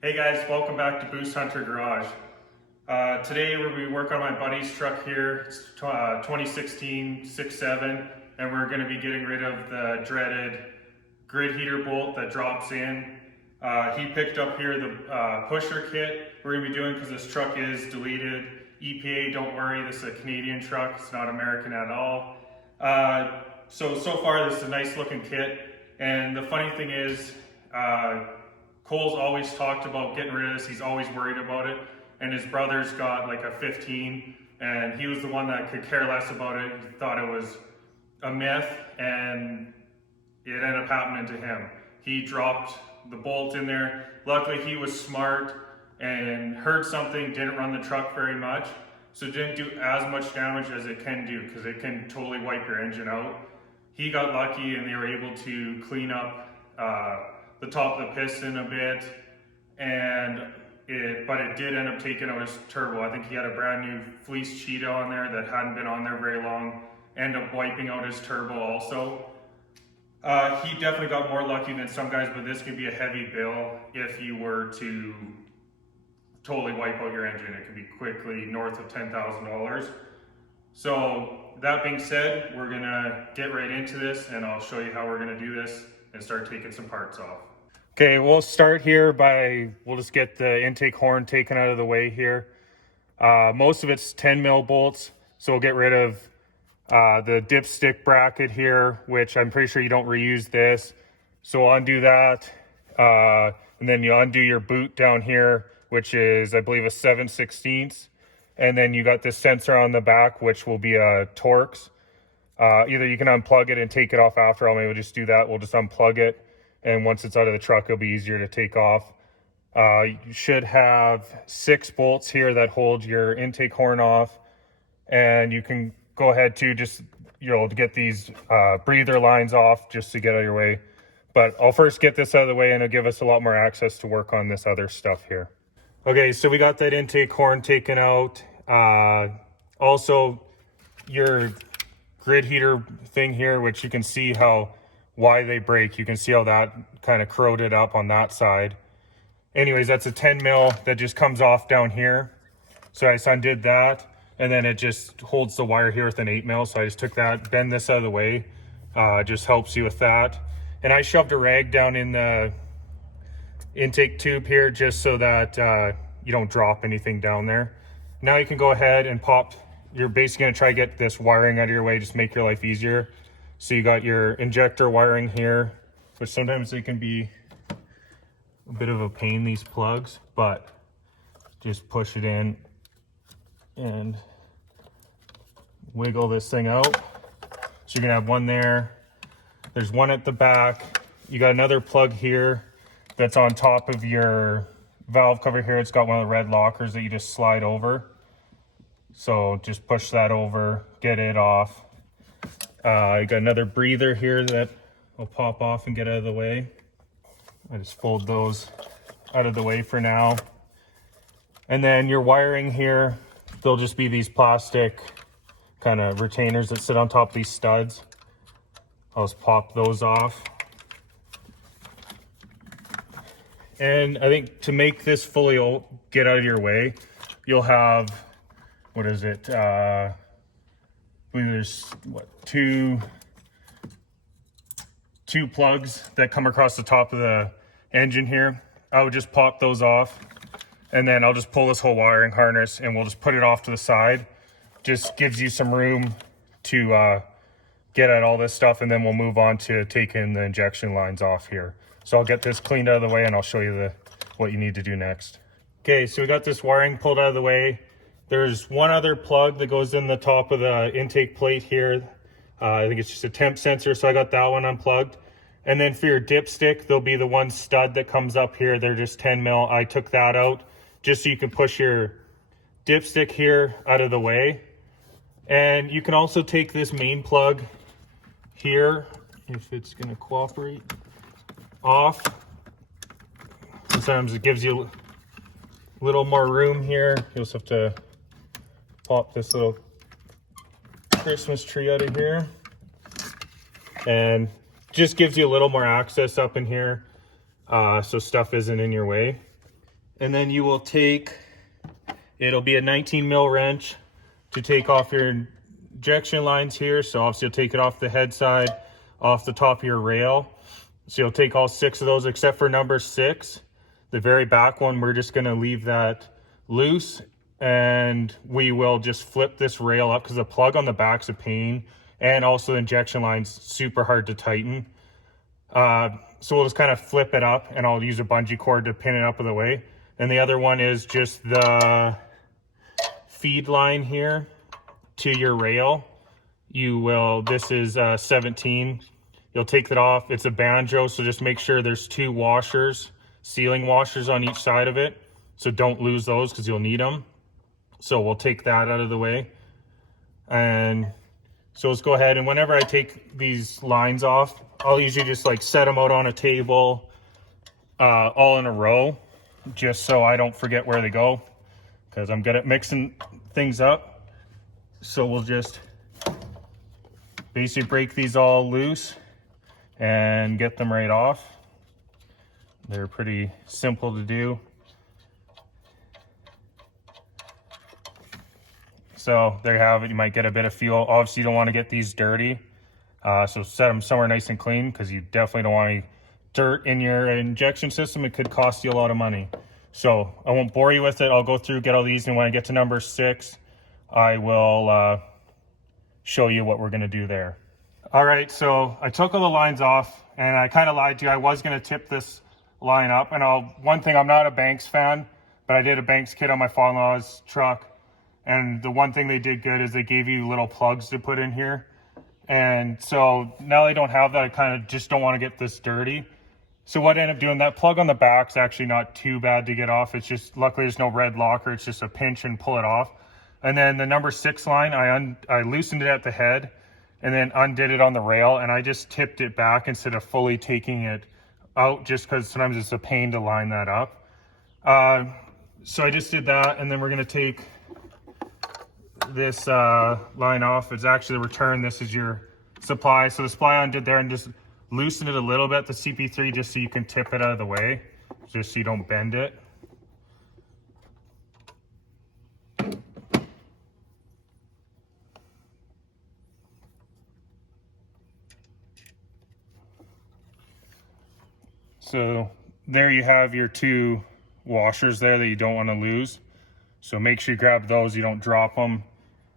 Hey guys, welcome back to Boost Hunter Garage. Today we're going to be working on my buddy's truck here. It's 2016 6.7, and we're going to be getting rid of the dreaded grid heater bolt that drops in. He picked up here the pusher kit we're going to be doing because this truck is deleted. EPA, don't worry, this is a Canadian truck, it's not American at all. So far this is a nice looking kit, and the funny thing is, Cole's always talked about getting rid of this. He's always worried about it. And his brother's got like a 15, and he was the one that could care less about it. He thought it was a myth, and it ended up happening to him. He dropped the bolt in there. Luckily, he was smart and heard something, didn't run the truck very much, so it didn't do as much damage as it can do, because it can totally wipe your engine out. He got lucky, and they were able to clean up the top of the piston a bit, but it did end up taking out his turbo. I think he had a brand new fleece cheetah on there that hadn't been on there very long, ended up wiping out his turbo also. He definitely got more lucky than some guys, but this could be a heavy bill if you were to totally wipe out your engine. It could be quickly north of $10,000. So that being said, we're gonna get right into this, and I'll show you how we're gonna do this and start taking some parts off. Okay, we'll start here we'll just get the intake horn taken out of the way here. Most of it's 10 mil bolts, so we'll get rid of the dipstick bracket here, which I'm pretty sure you don't reuse this. So we'll undo that, and then you undo your boot down here, which is, I believe, a 7/16. And then you got this sensor on the back, which will be a Torx. Either you can unplug it and take it off after. I'll maybe just do that. We'll just unplug it, and once it's out of the truck, it'll be easier to take off. You should have 6 bolts here that hold your intake horn off, and you can go ahead to just, to get these breather lines off just to get out of your way. But I'll first get this out of the way, and it'll give us a lot more access to work on this other stuff here. Okay, so we got that intake horn taken out. Also, your grid heater thing here, which you can see why they break. You can see how that kind of corroded up on that side. Anyways, that's a 10 mil that just comes off down here. So I just undid that, and then it just holds the wire here with an 8 mil. So I just took that, bend this out of the way. Just helps you with that. And I shoved a rag down in the intake tube here just so that you don't drop anything down there. Now you can go ahead and pop. You're basically going to try to get this wiring out of your way, just make your life easier. So you got your injector wiring here, which sometimes they can be a bit of a pain, these plugs, but just push it in and wiggle this thing out. So you're going to have one there. There's one at the back. You got another plug here that's on top of your valve cover here. It's got one of the red lockers that you just slide over. So just push that over, get it off. You got another breather here that will pop off and get out of the way. I just fold those out of the way for now. And then your wiring here, they'll just be these plastic kind of retainers that sit on top of these studs. I'll just pop those off. And I think to make this fully get out of your way, you'll have, what is it? I believe there's two plugs that come across the top of the engine here. I would just pop those off, and then I'll just pull this whole wiring harness, and we'll just put it off to the side. Just gives you some room to get at all this stuff, and then we'll move on to taking the injection lines off here. So I'll get this cleaned out of the way, and I'll show you what you need to do next. Okay, so we got this wiring pulled out of the way. There's one other plug that goes in the top of the intake plate here. I think it's just a temp sensor, so I got that one unplugged. And then for your dipstick, there'll be the one stud that comes up here. They're just 10 mil. I took that out just so you can push your dipstick here out of the way. And you can also take this main plug here, if it's gonna cooperate, off. Sometimes it gives you a little more room here. You also have to pop this little Christmas tree out of here, and just gives you a little more access up in here, so stuff isn't in your way. And then you will take, it'll be a 19 mil wrench to take off your injection lines here. So obviously you'll take it off the head side, off the top of your rail. So you'll take all 6 of those except for number 6. The very back one, we're just gonna leave that loose, and we will just flip this rail up because the plug on the back's a pain, and also the injection line's super hard to tighten. So we'll just kind of flip it up, and I'll use a bungee cord to pin it up of the way. And the other one is just the feed line here to your rail. You will, this is 17. You'll take that off. It's a banjo, so just make sure there's 2 washers, sealing washers on each side of it. So don't lose those because you'll need them. So we'll take that out of the way. And so let's go ahead, and whenever I take these lines off, I'll usually just like set them out on a table, all in a row, just so I don't forget where they go, because I'm good at mixing things up. So we'll just basically break these all loose and get them right off. They're pretty simple to do. So there you have it. You might get a bit of fuel. Obviously you don't want to get these dirty. So set them somewhere nice and clean, because you definitely don't want any dirt in your injection system. It could cost you a lot of money. So I won't bore you with it. I'll go through, get all these, and when I get to number 6, I will show you what we're going to do there. All right, so I took all the lines off, and I kind of lied to you. I was going to tip this line up, and one thing, I'm not a Banks fan, but I did a Banks kit on my father-in-law's truck, and the one thing they did good is they gave you little plugs to put in here. And so now they don't have that, I kind of just don't want to get this dirty. So what I ended up doing, that plug on the back's actually not too bad to get off. It's just, luckily there's no red locker. It's just a pinch and pull it off. And then the number 6 line, I loosened it at the head and then undid it on the rail, and I just tipped it back instead of fully taking it out, just because sometimes it's a pain to line that up. So I just did that, and then we're going to take this line off. It's actually the return. This is your supply. So the supply I undid there and just loosen it a little bit, the CP3, just so you can tip it out of the way, just so you don't bend it. So there you have your 2 washers there that you don't want to lose. So make sure you grab those, you don't drop them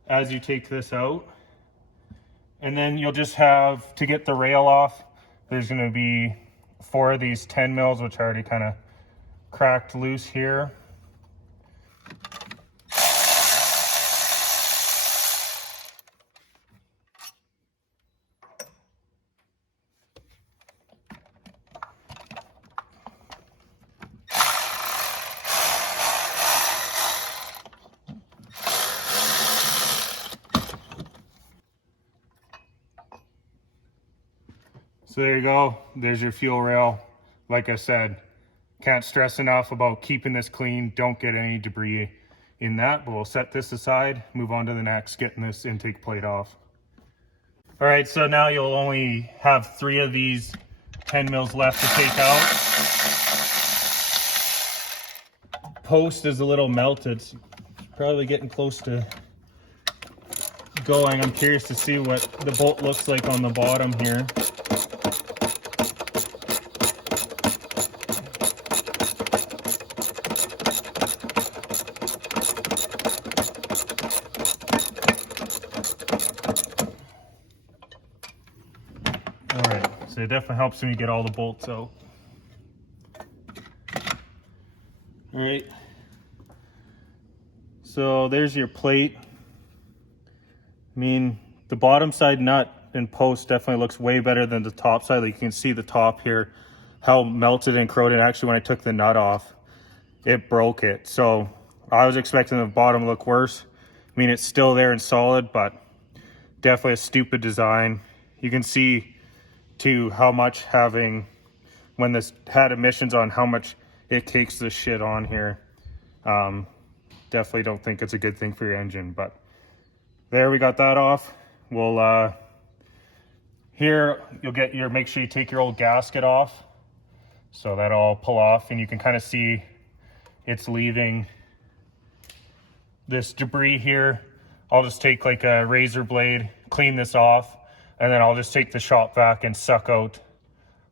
as you take this out. And then you'll just have to get the rail off. There's going to be 4 of these 10 mils, which I already kind of cracked loose here. So there you go. There's your fuel rail. Like I said, can't stress enough about keeping this clean. Don't get any debris in that, but we'll set this aside, move on to the next, getting this intake plate off. All right, so now you'll only have 3 of these 10 mils left to take out. Post is a little melted. It's probably getting close to going. I'm curious to see what the bolt looks like on the bottom here. So it definitely helps when you get all the bolts out. All right. So there's your plate. I mean, the bottom side nut and post definitely looks way better than the top side. Like you can see the top here, how melted and corroded. Actually, when I took the nut off, it broke it. So I was expecting the bottom to look worse. I mean, it's still there and solid, but definitely a stupid design. You can see to how much having, when this had emissions on, how much it takes this shit on here. Definitely don't think it's a good thing for your engine, but there, we got that off. We'll here you'll get your, make sure you take your old gasket off, so that'll pull off, and you can kind of see it's leaving this debris here. I'll just take like a razor blade, clean this off, and then I'll just take the shop vac and suck out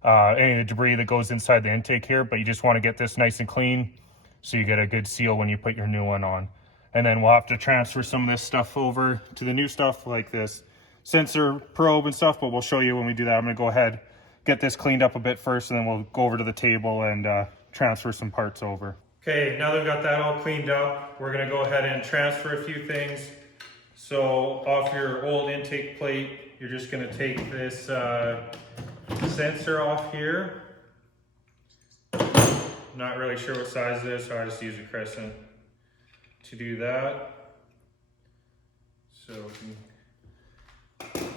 any of the debris that goes inside the intake here. But you just want to get this nice and clean so you get a good seal when you put your new one on. And then we'll have to transfer some of this stuff over to the new stuff, like this sensor probe and stuff, but we'll show you when we do that. I'm gonna go ahead, get this cleaned up a bit first, and then we'll go over to the table and transfer some parts over. Okay, now that we've got that all cleaned up, we're gonna go ahead and transfer a few things. So off your old intake plate, you're just gonna take this sensor off here. Not really sure what size it is, so I just use a crescent to do that. So we can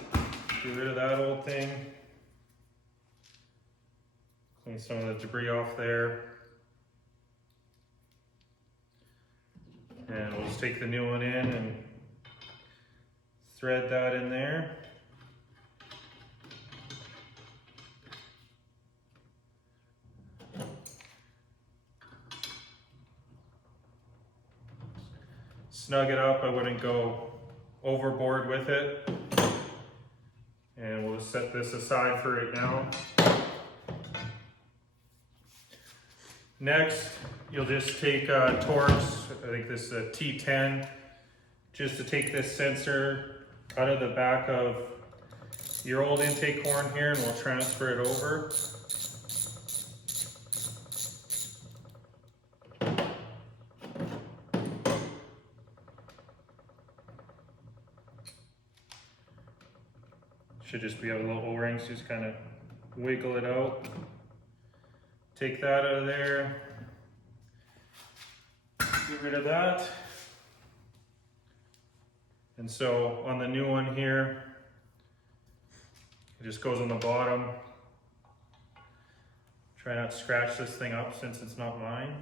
get rid of that old thing. Clean some of the debris off there. And we'll just take the new one in and thread that in there. Snug it up, I wouldn't go overboard with it. And we'll just set this aside for right now. Next, you'll just take Torx, I think this is a T10, just to take this sensor out of the back of your old intake horn here, and we'll transfer it over. Should just be a little O-rings, just kind of wiggle it out. Take that out of there. Get rid of that. And so on the new one here, it just goes on the bottom. Try not to scratch this thing up since it's not mine.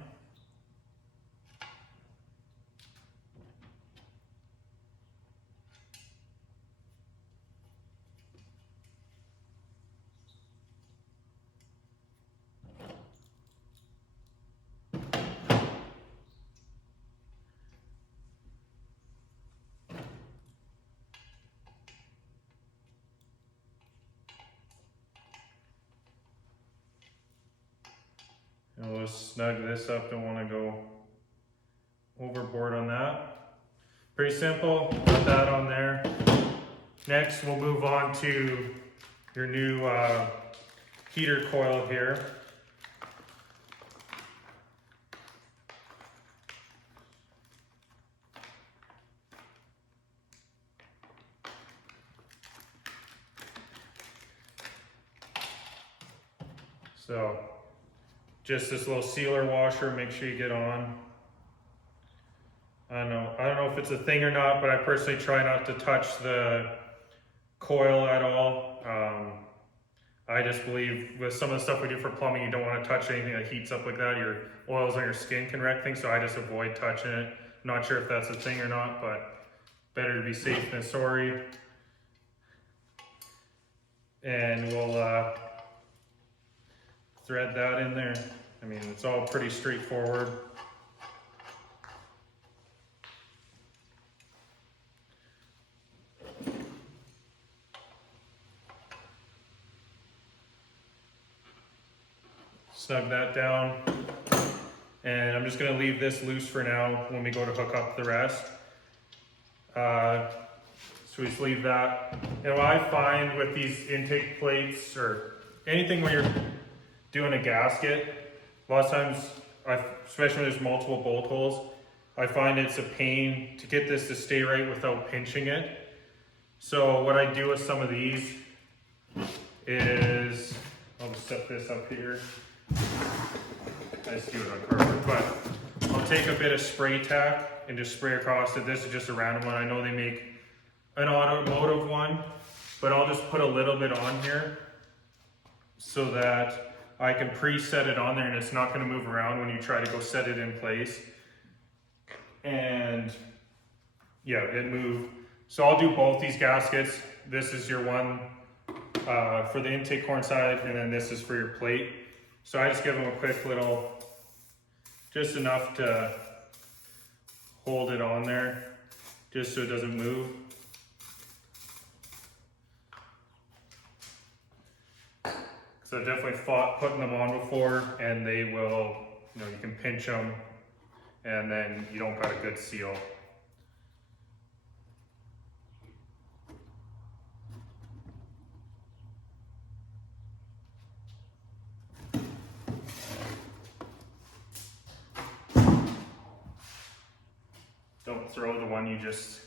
And we'll just snug this up, don't want to go overboard on that. Pretty simple, put that on there. Next we'll move on to your new heater coil here. So just this little sealer washer, make sure you get on. I don't know if it's a thing or not, but I personally try not to touch the coil at all. I just believe with some of the stuff we do for plumbing, you don't want to touch anything that heats up like that. Your oils on your skin can wreck things, so I just avoid touching it. Not sure if that's a thing or not, but better to be safe than sorry. And we'll thread that in there. I mean, it's all pretty straightforward. Snug that down. And I'm just gonna leave this loose for now when we go to hook up the rest. So we just leave that. And what I find with these intake plates or anything where you're doing a gasket, a lot of times, especially when there's multiple bolt holes, I find it's a pain to get this to stay right without pinching it. So what I do with some of these is, I'll just set this up here. I just do it on carpet, but I'll take a bit of spray tack and just spray across it. This is just a random one. I know they make an automotive one, but I'll just put a little bit on here so that I can preset it on there and it's not going to move around when you try to go set it in place. And yeah, it moved. So I'll do both these gaskets. This is your one for the intake horn side, and then this is for your plate. So I just give them a quick little just enough to hold it on there, just so it doesn't move. So I definitely fought putting them on before, and they will, you can pinch them and then you don't got a good seal. Don't throw the one you just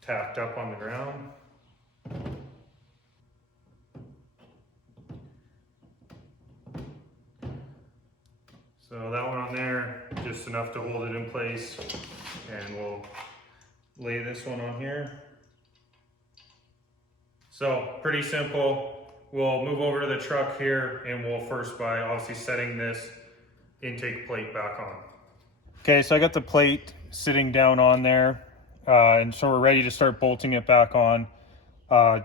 tacked up on the ground. So that one on there, just enough to hold it in place, and we'll lay this one on here. So pretty simple. We'll move over to the truck here, and we'll first by obviously setting this intake plate back on. Okay, so I got the plate sitting down on there, and so we're ready to start bolting it back on.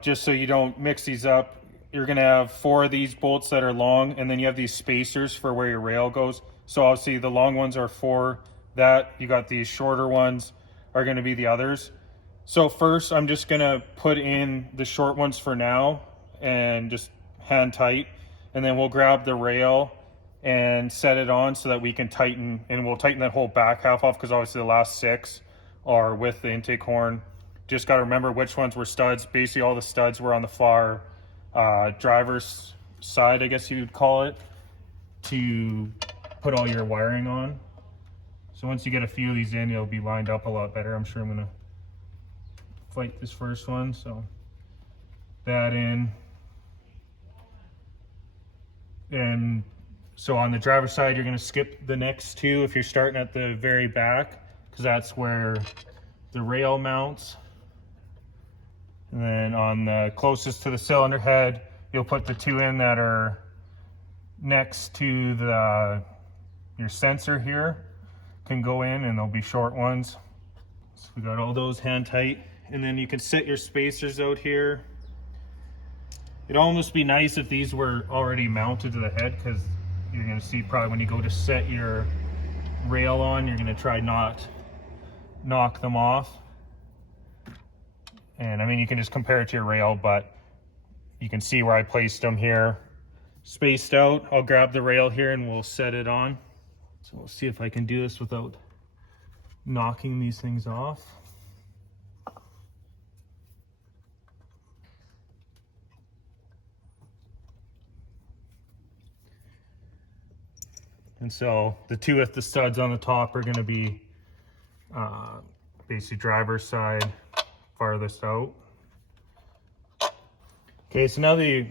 Just so you don't mix these up, you're gonna have 4 of these bolts that are long, and then you have these spacers for where your rail goes. So obviously the long ones are for that. You got these shorter ones are gonna be the others. So first I'm just gonna put in the short ones for now and just hand tight, and then we'll grab the rail and set it on so that we can tighten, and we'll tighten that whole back half off, because obviously the last 6 are with the intake horn. Just got to remember which ones were studs. Basically all the studs were on the far driver's side, I guess you would call it, to put all your wiring on. So once you get a few of these in, it'll be lined up a lot better. I'm sure I'm gonna fight this first one, so that in. And so on the driver's side, you're gonna skip the next 2 if you're starting at the very back, because that's where the rail mounts. And then on the closest to the cylinder head, you'll put the 2 in that are next to your sensor here, can go in, and they'll be short ones. So we got all those hand tight, and then you can set your spacers out here. It'd almost be nice if these were already mounted to the head, because you're gonna see probably when you go to set your rail on, you're gonna try not knock them off. And I mean, you can just compare it to your rail, but you can see where I placed them here, spaced out. I'll grab the rail here and we'll set it on. So we'll see if I can do this without knocking these things off. And so the 2 with the studs on the top are going to be basically driver's side, farthest out. Okay, so now that you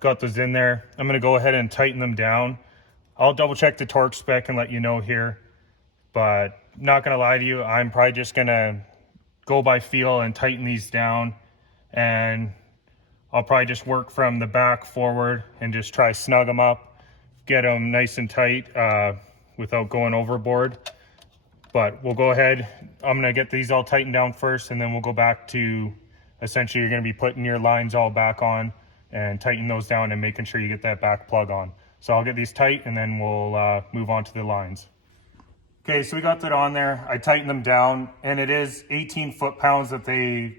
got those in there, I'm going to go ahead and tighten them down. I'll double check the torque spec and let you know here, but not going to lie to you, I'm probably just going to go by feel and tighten these down, and I'll probably just work from the back forward and just try snug them up, get them nice and tight without going overboard. But we'll go ahead, I'm gonna get these all tightened down first, and then we'll go back to, essentially you're gonna be putting your lines all back on and tighten those down and making sure you get that back plug on. So I'll get these tight, and then we'll move on to the lines. Okay, so we got that on there. I tightened them down, and it is 18 foot-pounds that they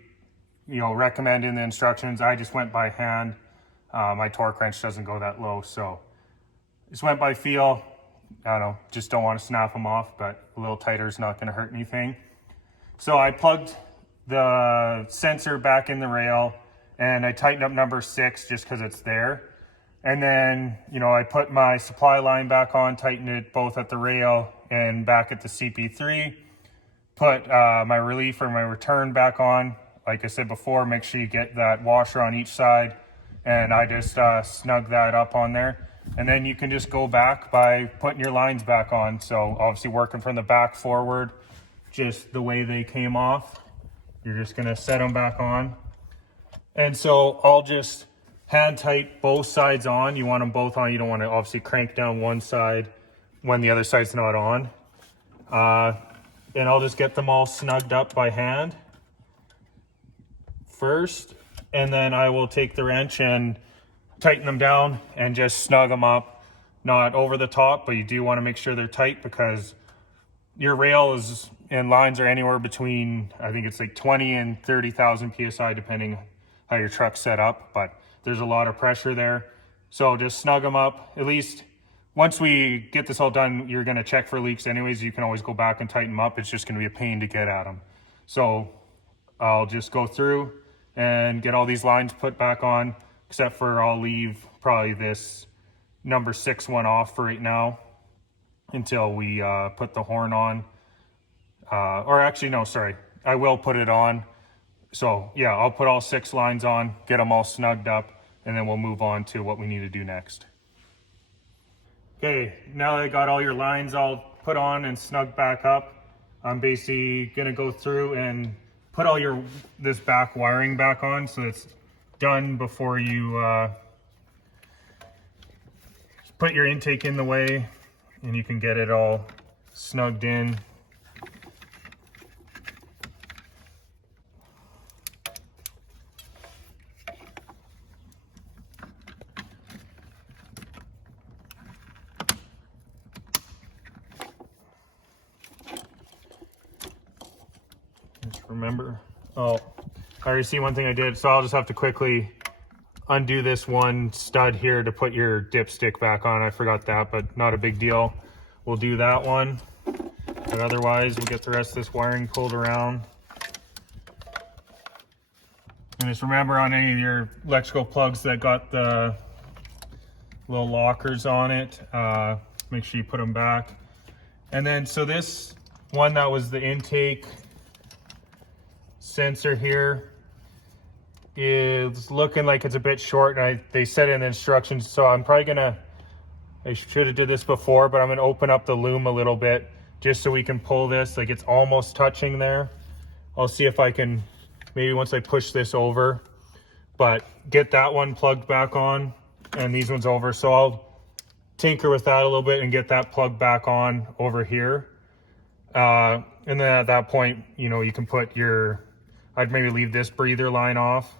recommend in the instructions. I just went by hand. My torque wrench doesn't go that low, so just went by feel. I don't know, just don't want to snap them off, but a little tighter is not going to hurt anything. So I plugged the sensor back in the rail, and I tightened up number 6 just because it's there. And then, I put my supply line back on, tightened it both at the rail and back at the CP3. Put my relief or my return back on. Like I said before, make sure you get that washer on each side. And I just snug that up on there. And then you can just go back by putting your lines back on. So obviously working from the back forward, just the way they came off. You're just gonna set them back on. And so I'll just hand tight both sides on. You want them both on. You don't want to obviously crank down one side when the other side's not on. And I'll just get them all snugged up by hand first. And then I will take the wrench and tighten them down and just snug them up not over the top, but you do want to make sure they're tight, because your rails and lines are anywhere between, I think it's like 20 and 30,000 PSI, depending how your truck's set up, but there's a lot of pressure there. So just snug them up. At least once we get this all done, you're going to check for leaks anyways. You can always go back and tighten them up. It's just going to be a pain to get at them. So I'll just go through and get all these lines put back on, except for I'll leave probably this number 6 one off for right now until we put the horn on. Or actually, no, sorry, I will put it on. So yeah, I'll put all 6 lines on, get them all snugged up, and then we'll move on to what we need to do next. Okay, now that I got all your lines all put on and snugged back up, I'm basically gonna go through and put all this back wiring back on, so it's done before you put your intake in the way, and you can get it all snugged in. Remember, oh, I already see one thing I did, so I'll just have to quickly undo this one stud here to put your dipstick back on. I forgot that, but not a big deal. We'll do that one, but otherwise we'll get the rest of this wiring pulled around. And just remember, on any of your electrical plugs that got the little lockers on it, make sure you put them back. And then, so this one that was the intake sensor here is looking like it's a bit short, and they said in the instructions, so I'm probably gonna, I should have did this before, but I'm gonna open up the loom a little bit just so we can pull this, like it's almost touching there. I'll see if I can, maybe once I push this over, but get that one plugged back on and these ones over. So I'll tinker with that a little bit and get that plugged back on over here. And then at that point, you know, you can put your, I'd maybe leave this breather line off,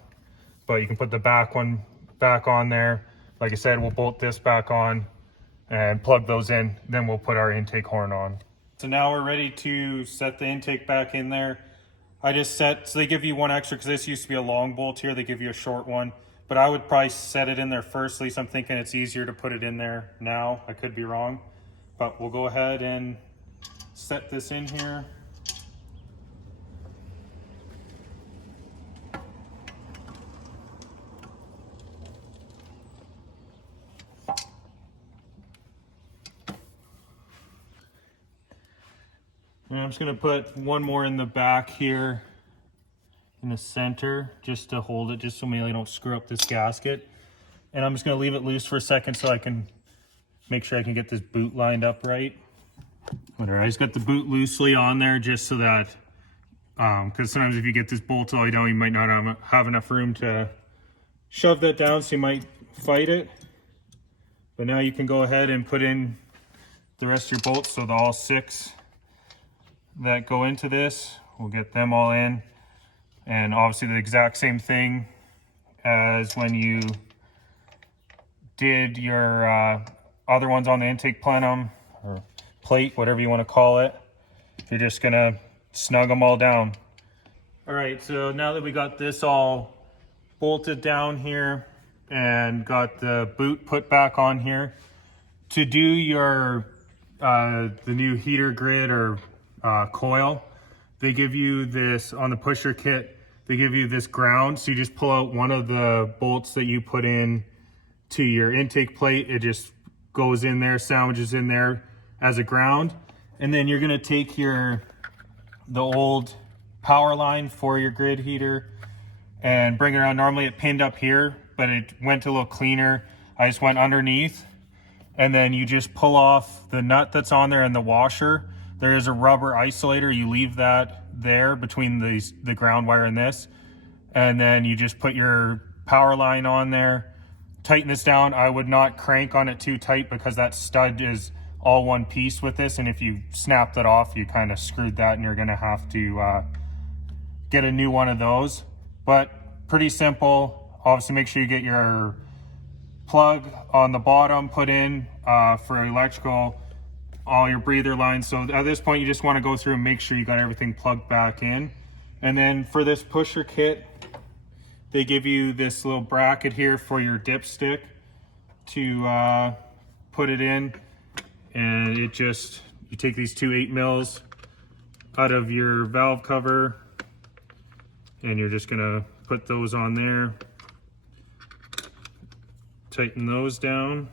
but you can put the back one back on there. Like I said, we'll bolt this back on and plug those in, then we'll put our intake horn on. So now we're ready to set the intake back in there. I just set, so they give you one extra, because this used to be a long bolt here, they give you a short one, but I would probably set it in there first. At least I'm thinking it's easier to put it in there now. I could be wrong, but we'll go ahead and set this in here. And I'm just gonna put one more in the back here in the center, just to hold it, just so maybe I don't screw up this gasket. And I'm just gonna leave it loose for a second so I can make sure I can get this boot lined up right. Whatever, I just got the boot loosely on there just so that, because sometimes if you get this bolt all down, you might not have enough room to shove that down, so you might fight it. But now you can go ahead and put in the rest of your bolts, so all 6 that go into this, we'll get them all in. And obviously the exact same thing as when you did your other ones on the intake plenum or plate, whatever you want to call it. You're just gonna snug them all down. All right, so now that we got this all bolted down here and got the boot put back on here, to do your the new heater grid or coil, they give you this on the pusher kit. They give you this ground, so you just pull out one of the bolts that you put in to your intake plate. It just goes in there, sandwiches in there as a ground, and then you're gonna take the old power line for your grid heater and bring it around. Normally it pinned up here, but it went a little cleaner. I just went underneath, and then you just pull off the nut that's on there and the washer. There is a rubber isolator. You leave that there between the ground wire and this, and then you just put your power line on there, tighten this down. I would not crank on it too tight because that stud is all one piece with this, and if you snap that off, you kind of screwed that and you're gonna have to get a new one of those. But pretty simple. Obviously make sure you get your plug on the bottom put in for electrical, all your breather lines. So at this point you just want to go through and make sure you got everything plugged back in. And then for this pusher kit, they give you this little bracket here for your dipstick to put it in, and it just, you take these two 8 mils out of your valve cover and you're just gonna put those on there, tighten those down.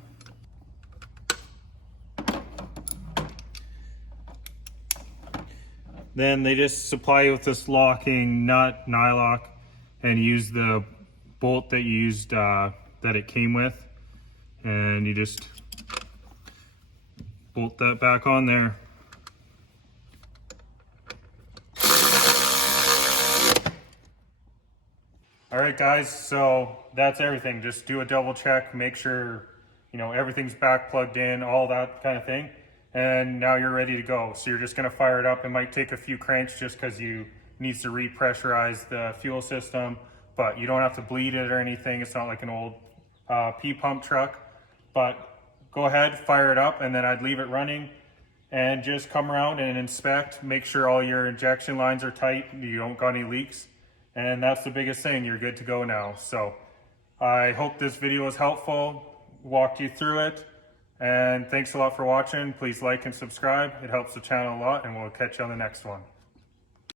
Then they just supply you with this locking nut, nylock, and use the bolt that you used, that it came with, and you just bolt that back on there. All right guys, so that's everything. Just do a double check, make sure, you know, everything's back plugged in, all that kind of thing. And now you're ready to go. So you're just gonna fire it up. It might take a few cranks just because you needs to repressurize the fuel system, but you don't have to bleed it or anything. It's not like an old P-pump truck. But go ahead, fire it up, and then I'd leave it running and just come around and inspect, make sure all your injection lines are tight, you don't got any leaks. And that's the biggest thing, you're good to go now. So I hope this video was helpful, walked you through it, and thanks a lot for watching. Please like and subscribe, it helps the channel a lot, and we'll catch you on the next one.